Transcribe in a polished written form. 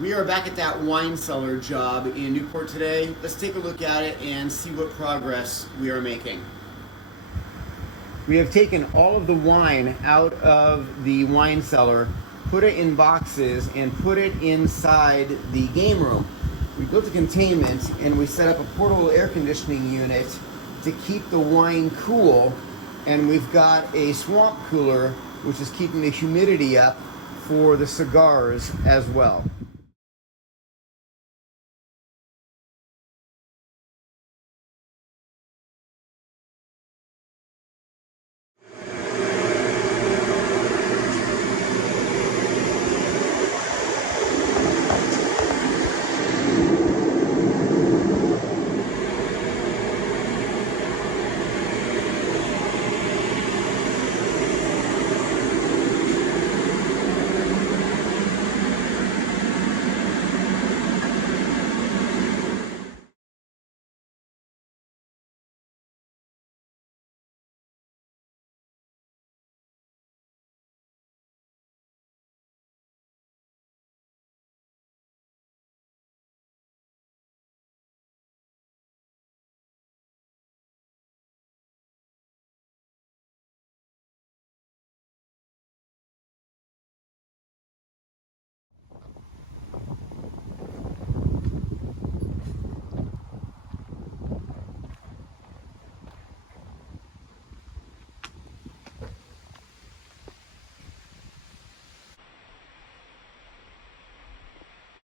We are back at that wine cellar job in Newport today. Let's take a look at it and see what progress we are making. We have taken all of the wine out of the wine cellar, put it in boxes, and put it inside the game room. We built a containment and we set up a portable air conditioning unit to keep the wine cool, and we've got a swamp cooler which is keeping the humidity up for the cigars as well.